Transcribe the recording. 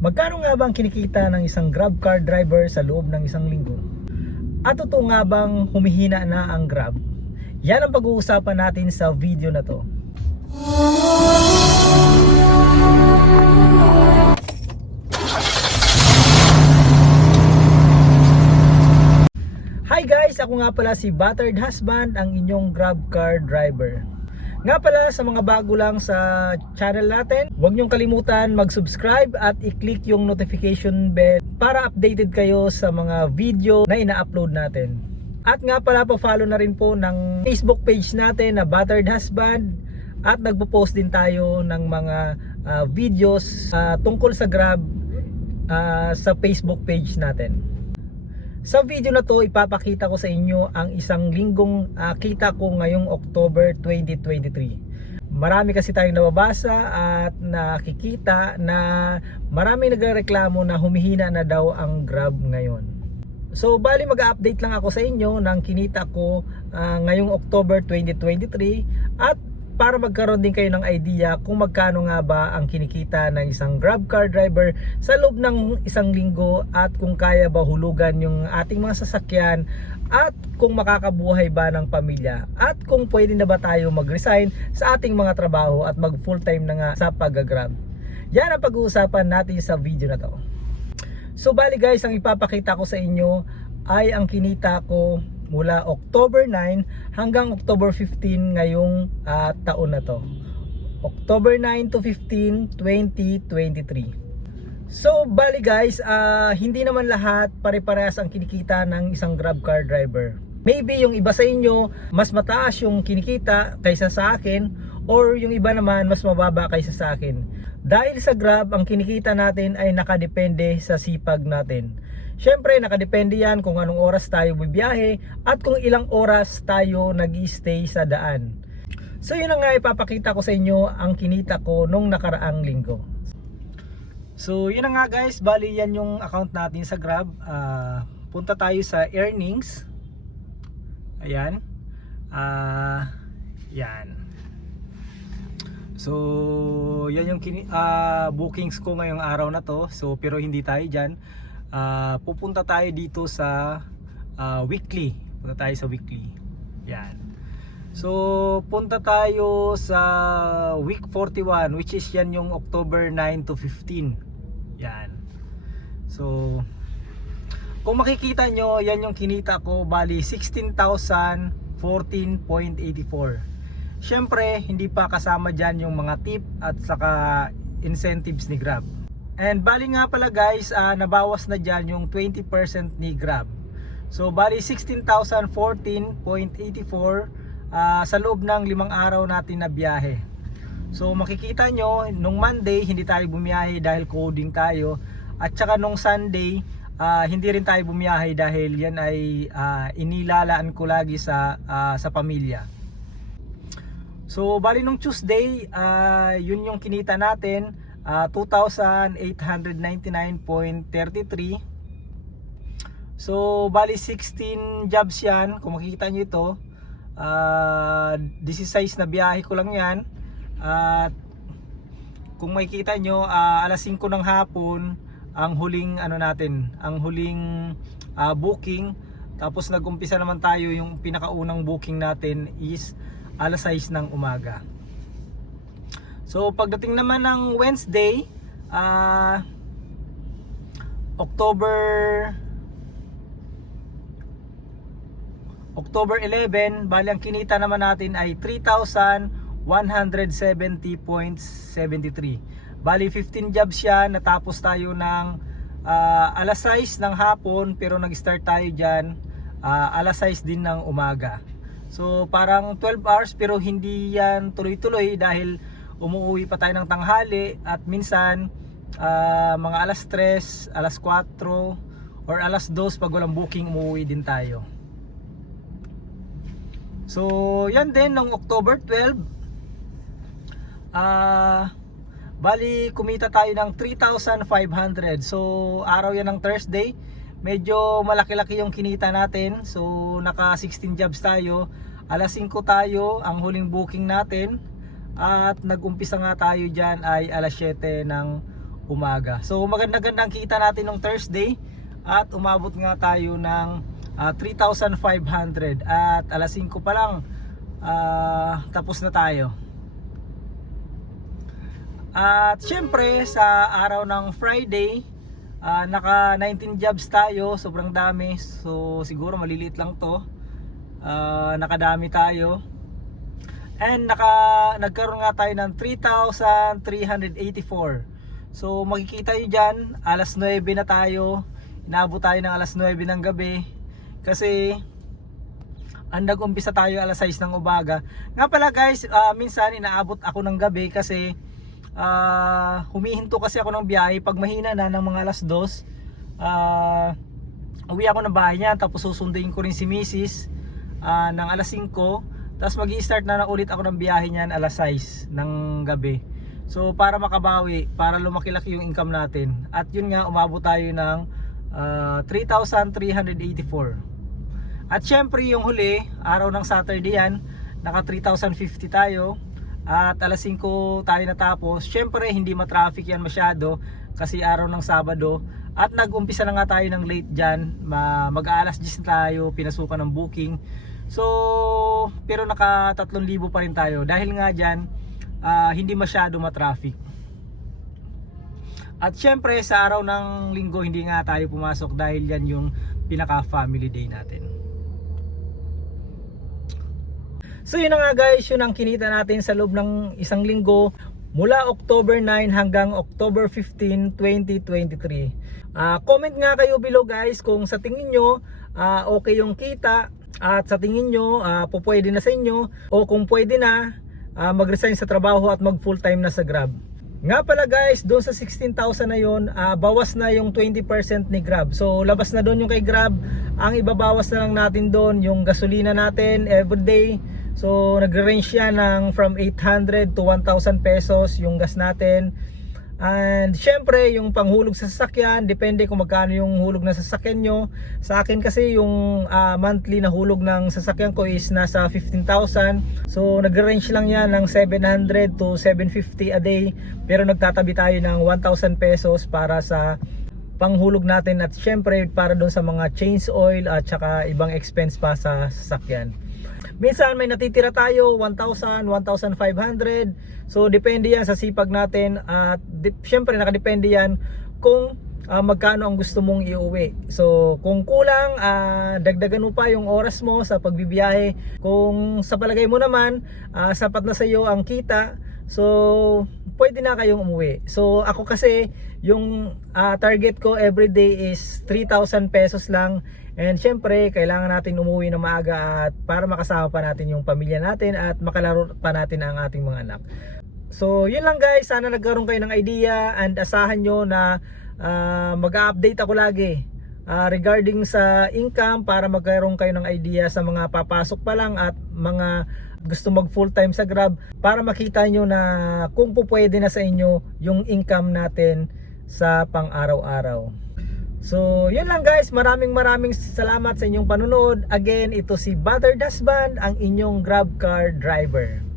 Magkano nga bang kinikita ng isang grab car driver sa loob ng isang linggo? At totoo nga bang humihina na ang grab? Yan ang pag-uusapan natin sa video na to. Hi guys! Ako nga pala si Battered Husband, ang inyong grab car driver. Nga pala sa mga bago lang sa channel natin, huwag niyong kalimutan mag-subscribe at i-click yung notification bell para updated kayo sa mga video na ina-upload natin. At nga pala pa-follow na rin po ng Facebook page natin na Battered Husband at nagpo-post din tayo ng mga ah, videos ah, tungkol sa Grab ah, sa Facebook page natin. Sa video na to, ipapakita ko sa inyo ang isang linggong ah, kita ko ngayong October 2023. Marami kasi tayong nababasa at nakikita na marami nagrereklamo na humihina na daw ang Grab ngayon. So bali mag-update lang ako sa inyo ng kinita ko ah, ngayong October 2023 at para magkaroon din kayo ng idea kung magkano nga ba ang kinikita ng isang grab car driver sa loob ng isang linggo at kung kaya ba hulugan yung ating mga sasakyan at kung makakabuhay ba ng pamilya at kung pwede na ba tayo mag-resign sa ating mga trabaho at mag full time na nga sa pag-grab. Yan ang pag-uusapan natin sa video na to. So bali guys, ang ipapakita ko sa inyo ay ang kinita ko mula October 9 hanggang October 15 ngayong ah, taon na to. October 9 to 15, 2023. So bali guys, ah, hindi naman lahat pare-parehas ang kinikita ng isang grab car driver. Maybe yung iba sa inyo, mas mataas yung kinikita kaysa sa akin or yung iba naman mas mababa kaysa sa akin. Dahil sa Grab, ang kinikita natin ay nakadepende sa sipag natin. Siyempre, nakadepende yan kung anong oras tayo bibiyahe at kung ilang oras tayo nag stay sa daan. So yun na nga ipapakita ko sa inyo ang kinita ko nung nakaraang linggo. So yun na nga guys, bali yan yung account natin sa Grab. Ah, punta tayo sa earnings. Ayan. Ah, yan. So, yan yung ah, bookings ko ngayong araw na to. So, pero hindi tayo diyan. Ah, pupunta tayo dito sa ah, weekly. Punta tayo sa weekly. Yan. So, punta tayo sa week 41 which is yan yung October 9 to 15. Yan. So, kung makikita nyo, yan yung kinita ko. Bali, 16,014.84. Siyempre, hindi pa kasama dyan yung mga tip at saka incentives ni Grab. And bali nga pala guys, ah, nabawas na dyan yung 20% ni Grab. So bali 16,014.84 ah, sa loob ng limang araw natin na biyahe. So makikita nyo, nung Monday hindi tayo bumiyahe dahil coding tayo. At saka nung Sunday, ah, hindi rin tayo bumiyahe dahil yan ay ah, inilalaan ko lagi sa, ah, sa pamilya. So bali nung Tuesday, ah, yun yung kinita natin, ah, 2,899.33. So bali 16 jobs yan, kung makikita nyo ito, ah, 16 na biyahe ko lang yan. At kung makikita nyo, ah, alas 5 ng hapon, ang huling ano natin, ang huling ah, booking. Tapos nag-umpisa naman tayo yung pinakaunang booking natin is alas 6 ng umaga. So pagdating naman ng Wednesday, ah October October 11, bali ang kinita naman natin ay 3,170.73. Bali 15 jobs yan, natapos tayo ng ah, alas 6 ng hapon pero nag-start tayo dyan ah, alas 6 din ng umaga. So parang 12 hours pero hindi yan tuloy-tuloy dahil umuwi pa tayo ng tanghali at minsan ah, mga alas 3, alas 4 or alas 2 pag walang booking umuwi din tayo. So yan din nung October 12 ah bali kumita tayo ng 3,500 so araw yan ng Thursday. Medyo malaki-laki yung kinita natin. So naka 16 jobs tayo. Alas 5 tayo ang huling booking natin at nagumpisa nga tayo dyan ay alas 7 ng umaga. So maganda-gandang kita natin nung Thursday at umabot nga tayo ng ah, 3,500 at alas 5 pa lang ah, tapos na tayo. At syempre sa araw ng Friday, ah, naka 19 jobs tayo, sobrang dami. So siguro maliliit lang 'to. Ah, nakadami tayo. And naka nagkaroon nga tayo ng 3,384. So makikita niyo diyan, alas 9 na tayo. Inaabot tayo ng alas 9 ng gabi kasi ang nag-umpisa tayo alas 6 ng umaga. Nga pala guys, ah, minsan inaabot ako ng gabi kasi ah, humihinto kasi ako ng biyahe pag mahina na ng mga alas 2. ah, uwi ako ng bahay niya tapos susunduin ko rin si Mrs. ah, ng alas 5 tapos mag start na, na ulit ako ng biyahe niyan alas 6 ng gabi. So para makabawi, para lumaki-laki yung income natin. At yun nga, umabot tayo ng ah, 3,384. At syempre yung huli, araw ng Saturday yan, naka 3,050 tayo. At alas 5 tayo natapos. Syempre hindi matraffic yan masyado kasi araw ng Sabado. At nag-umpisa na nga tayo ng late dyan. Ma- Mag-aalas 10 tayo, pinasukan ng booking. So, pero naka 3,000 pa rin tayo. Dahil nga dyan, ah, hindi masyado matraffic. At syempre sa araw ng linggo hindi nga tayo pumasok dahil yan yung pinaka family day natin. So yun na nga guys, yun ang kinita natin sa loob ng isang linggo mula October 9 hanggang October 15, 2023. Ah, comment nga kayo below guys kung sa tingin nyo ah, okay yung kita at sa tingin nyo ah, po na sa inyo o kung pwede na ah, mag-resign sa trabaho at mag full time na sa Grab. Nga pala guys, doon sa 16,000 na yon, ah, bawas na yung 20% ni Grab. So labas na doon yung kay Grab. Ang ibabawas na lang natin doon yung gasolina natin everyday. So nagre-range siya ng from 800 to 1,000 pesos yung gas natin. And syempre yung panghulog sa sasakyan, depende kung magkano yung hulog ng sasakyan nyo. Sa akin kasi yung ah, monthly na hulog ng sasakyan ko is nasa 15,000. So nag-range lang yan ng 700 to 750 a day. Pero nagtatabi tayo ng 1,000 pesos para sa panghulog natin at syempre para doon sa mga change oil at saka ibang expense pa sa sasakyan. Minsan may natitira tayo 1,000, 1,500. So depende yan sa sipag natin at syempre nakadepende yan kung ah, magkano ang gusto mong iuwi. So kung kulang, ah, dagdagan mo pa yung oras mo sa pagbibiyahe. Kung sa palagay mo naman, ah, sapat na sa iyo ang kita, so pwede na kayong umuwi. So ako kasi yung ah, target ko everyday is 3,000 pesos lang. And syempre, kailangan natin umuwi na maaga at para makasama pa natin yung pamilya natin at makalaro pa natin ang ating mga anak. So, yun lang guys. Sana nagkaroon kayo ng idea and asahan nyo na ah, mag-update ako lagi ah, regarding sa income para magkaroon kayo ng idea sa mga papasok pa lang at mga gusto mag full time sa Grab para makita nyo na kung po pwede na sa inyo yung income natin sa pang araw-araw. So, yun lang guys. Maraming maraming salamat sa inyong panunood. Again, ito si Butter Dasban, ang inyong Grab Car Driver.